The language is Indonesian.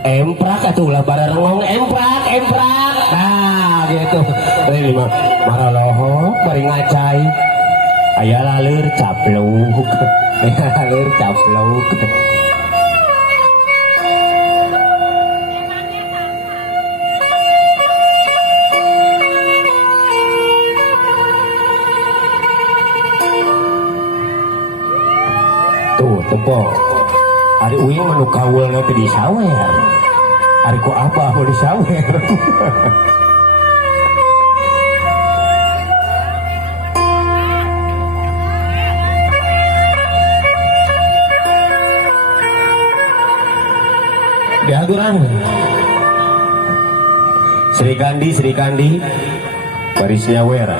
Emprak atulah pada rengong emprak nah gitu ini mah maraloho bari ngacai aya laleur capluk tuh tepok ari uyang manu kawul nanti di sawer ari ku apa mau di sawer diaturan Sri Kandi barisnya wera